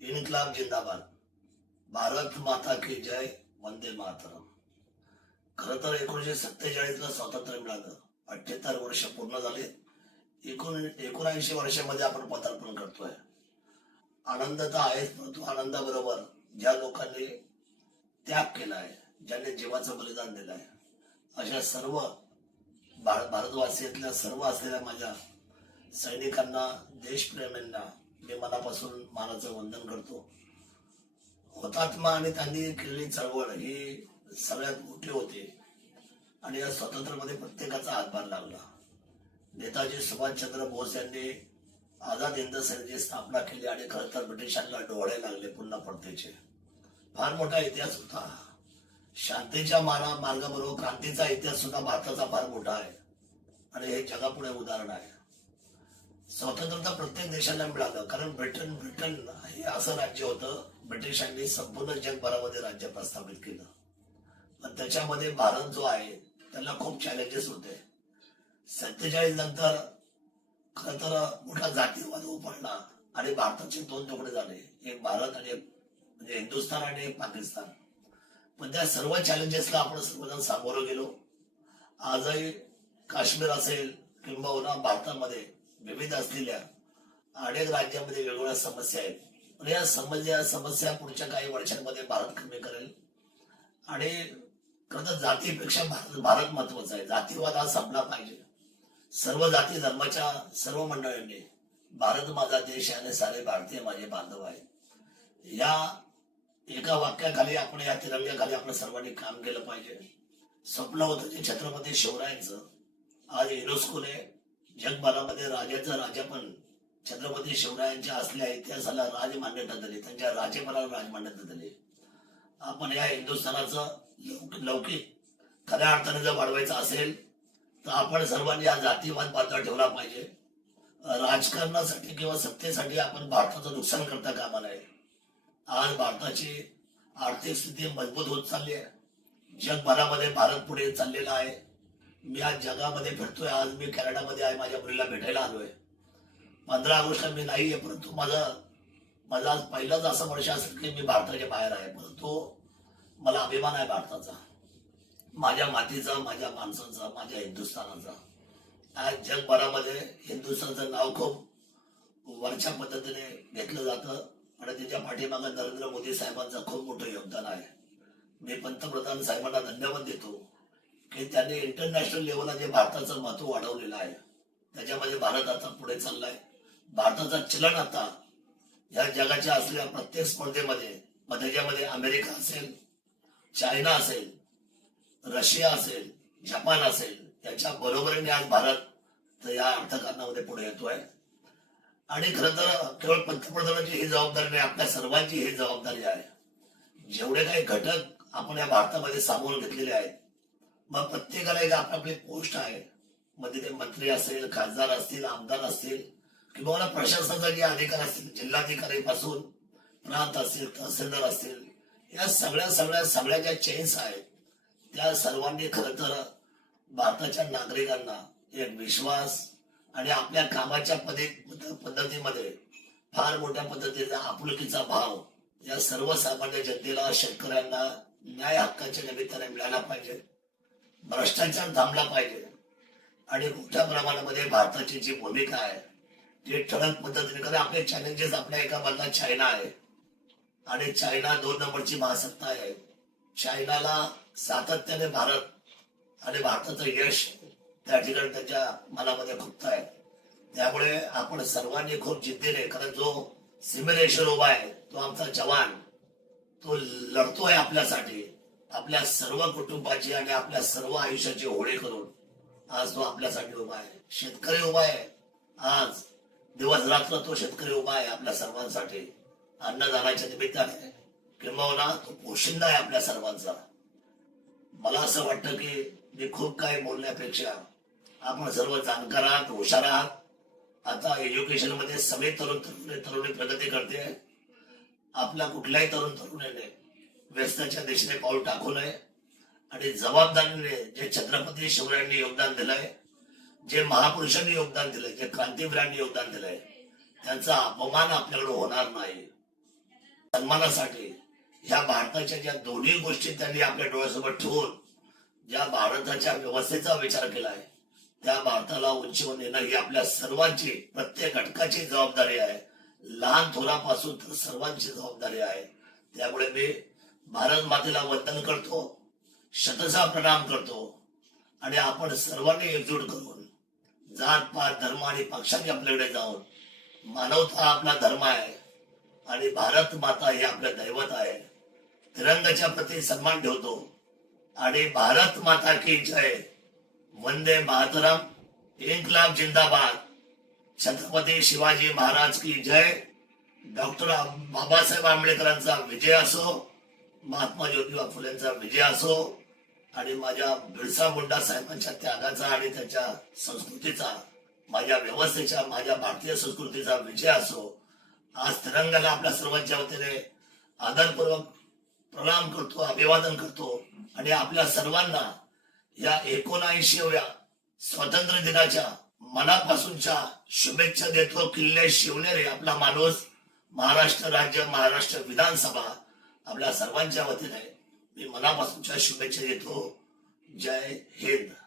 इनकलाब जिंदाबाद भारत माता की जय वंदे मातरम खर तर एकोणीशे सत्तेचाळीसला स्वातंत्र्य मिळालं अठ्ठेहत्तर वर्ष पूर्ण झाले एकोण एकोणऐंशी वर्षामध्ये आपण पदार्पण करतोय आनंद तर आहेच परंतु आनंदाबरोबर ज्या लोकांनी त्याग केला आहे ज्यांनी जीवाचं बलिदान दिलं आहे अशा सर्व भारतवासियातल्या सर्व असलेल्या माझ्या सैनिकांना देशप्रेमींना मी मनापासून मानाचं वंदन करतो हुतात्मा आणि त्यांनी केलेली चळवळ ही सगळ्यात मोठे होते आणि या स्वातंत्र्यामध्ये प्रत्येकाचा हातभार लागला नेताजी सुभाषचंद्र बोस यांनी आझाद हिंद सेनेची स्थापना केली आणि खर तर ब्रिटिशांना डोळे लागले पुन्हा पडतेचे फार मोठा इतिहास होता शांतीच्या मार्गाबरोबर क्रांतीचा इतिहास सुद्धा भारताचा फार मोठा आहे आणि हे जगापुढे उदाहरण आहे स्वातंत्र्यता प्रत्येक देशाला मिळालं कारण ब्रिटन ब्रिटन हे असं राज्य होतं ब्रिटिशांनी संपूर्ण जगभरामध्ये राज्य प्रस्थापित केलं पण त्याच्यामध्ये भारत जो आहे त्याला खूप चॅलेंजेस होते सत्तेचाळीस नंतर खर तर मोठा जातीवाद उपडला आणि भारताचे दोन तुकडे झाले एक भारत आणि म्हणजे हिंदुस्थान आणि एक पाकिस्तान पण त्या सर्व चॅलेंजेसला आपण सर्वजण सामोरं गेलो आजही काश्मीर असेल किंबहुना भारतामध्ये विविध असलेल्या अनेक राज्यांमध्ये वेगवेगळ्या समस्या आहेत आणि म्हणजे या समस्या समस्या पुढच्या काही वर्षांमध्ये भारत कमी करेल आणि खरं जातीपेक्षा भारत भारत महत्वाचा आहे जातीवाद हा संपला पाहिजे सर्व जाती धर्माच्या सर्व मंडळींनी भारत माझा देश आहे आणि सारे भारतीय माझे बांधव आहे या एका वाक्याखाली आपण या तिरंग्याखाली आपण सर्वांनी काम केलं पाहिजे स्वप्न होतं जे छत्रपती शिवरायांचं आज युनेस्कोने जगभरामध्ये राजाचा राजा पण छत्रपती शिवरायांच्या असल्या इतिहासाला राजमान्यता मान्यता दिली त्यांच्या राजेपणाला राजमान्यता दिली आपण या हिंदुस्थानाचं लौकिक खऱ्या अर्थाने जर वाढवायचं असेल तर आपण सर्वांनी हा जातीवाद पात्र ठेवला पाहिजे राजकारणासाठी किंवा सत्तेसाठी आपण भारताचं नुकसान करता कामा नये आज भारताची आर्थिक स्थिती मजबूत होत चालली आहे जगभरामध्ये भारत पुढे चाललेला आहे मी आज जगामध्ये फिरतोय आज मी कॅनडामध्ये आहे माझ्या मुलीला भेटायला आलोय पंधरा ऑगस्ट मी नाही आहे परंतु माझं माझा आज पहिलाच असं वर्ष असेल की मी भारताच्या बाहेर आहे परंतु मला अभिमान आहे भारताचा माझ्या मातीचा माझ्या माणसांचा माझ्या हिंदुस्थानाचा आज जगभरामध्ये हिंदुस्थानचं नाव खूप वरच्या पद्धतीने घेतलं जातं आणि त्याच्या पाठीमागं नरेंद्र मोदी साहेबांचं खूप मोठं योगदान आहे मी पंतप्रधान साहेबांना धन्यवाद देतो की त्यांनी इंटरनॅशनल लेवलला जे भारताचं महत्व वाढवलेलं आहे त्याच्यामध्ये भारत आता पुढे चाललाय भारताचा चलन आता या जगाच्या असलेल्या प्रत्येक स्पर्धेमध्ये मग त्याच्यामध्ये अमेरिका असेल चायना असेल रशिया असेल जपान असेल त्याच्या बरोबरीने आज भारत या अर्थकारणामध्ये पुढे येतोय आणि खरं तर केवळ पंतप्रधानांची ही जबाबदारी नाही आपल्या सर्वांची ही जबाबदारी आहे जेवढे काही घटक आपण या भारतामध्ये सामावून घेतलेले आहेत मग प्रत्येकाला एक आपली आपली पोस्ट आहे मध्ये ते मंत्री असेल खासदार असतील आमदार असतील किंवा प्रशासनाचा जे अधिकार असतील जिल्हाधिकारी पासून प्रांत असतील तहसीलदार असतील या सगळ्या सगळ्या सगळ्या ज्या चेन्स आहेत त्या सर्वांनी खर तर भारताच्या नागरिकांना एक विश्वास आणि आपल्या कामाच्या पद्धतीमध्ये फार मोठ्या पद्धतीचा आपुलकीचा भाव या सर्वसामान्य जनतेला शेतकऱ्यांना न्याय हक्काच्या निमित्ताने मिळाला पाहिजे भ्रष्टाचार थांबला पाहिजे आणि मोठ्या प्रमाणामध्ये भारताची जी भूमिका आहे ते ठळक पद्धतीने कारण आपले चॅलेंजेस आपल्या एका बाजूला चायना आहे आणि चायना दोन नंबरची महासत्ता आहे चायनाला सातत्याने भारत आणि भारताचं यश त्या ठिकाणी त्याच्या मनामध्ये खुपत आहे त्यामुळे आपण सर्वांनी खूप जिद्दीने कारण जो सिमिलेशन उभा आहे तो आमचा जवान तो लढतोय आपल्यासाठी आपल्या सर्व कुटुंबाची आणि आपल्या सर्व आयुष्याची होळी करून आज तो आपल्यासाठी उभा आहे शेतकरी उभा आहे आज दिवस रात्र तो शेतकरी उभा आहे आपल्या सर्वांसाठी अन्नदानाच्या निमित्ताने किंबहुना तो पोशिंदा आहे आपल्या सर्वांचा मला असं वाटतं की मी खूप काही बोलण्यापेक्षा आपण सर्व जाणकार आहात हुशार आहात आता एज्युकेशन मध्ये सगळे तरुण तरुणी तरुणी प्रगती करते आपल्या कुठल्याही तरुण तरुणीने व्यसनाच्या दिशेने पाऊल टाकून आणि जबाबदारीने जे छत्रपती शिवरायांनी योगदान दिलंय जे महापुरुषांनी योगदान दिलंय जे क्रांतीवीरांनी योगदान दिलंय त्यांचा अपमान आपल्याकडे होणार नाही सन्मानासाठी ह्या भारताच्या ज्या दोन्ही गोष्टी त्यांनी आपल्या डोळ्यासमोर ठेवून ज्या भारताच्या व्यवस्थेचा विचार केलाय त्या भारताला उंचीवर नेणं ही आपल्या सर्वांची प्रत्येक घटकाची जबाबदारी आहे लहान थोरापासून तर सर्वांची जबाबदारी आहे त्यामुळे मी भारत मातेला वंदन करतो शतसा प्रणाम करतो आणि आपण सर्वांनी एकजूट करून जात पात धर्म आणि पक्षांनी आपल्याकडे जाऊन मानवता आपला धर्म आहे आणि भारत माता हे आपलं दैवत आहे तिरंगाच्या प्रति सन्मान ठेवतो आणि भारत माता की जय वंदे मातरम इंकलाब जिंदाबाद छत्रपती शिवाजी महाराज की जय डॉक्टर बाबासाहेब आंबेडकरांचा विजय असो महात्मा ज्योतिबा फुलेंचा विजय असो आणि माझ्या बिरसा मुंडा साहेबांच्या त्यागाचा आणि त्याच्या संस्कृतीचा माझ्या व्यवस्थेच्या माझ्या भारतीय संस्कृतीचा विजय असो आज तिरंगाला आपल्या सर्वांच्या वतीने आदरपूर्वक प्रणाम करतो अभिवादन करतो आणि आपल्या सर्वांना या एकोणऐंशीव्या स्वतंत्र दिनाच्या मनापासूनच्या शुभेच्छा देतो किल्ले शिवनेरे आपला माणूस महाराष्ट्र राज्य महाराष्ट्र विधानसभा आपल्या सर्वांच्या वतीने मी मनापासून शुभेच्छा देतो जय हिंद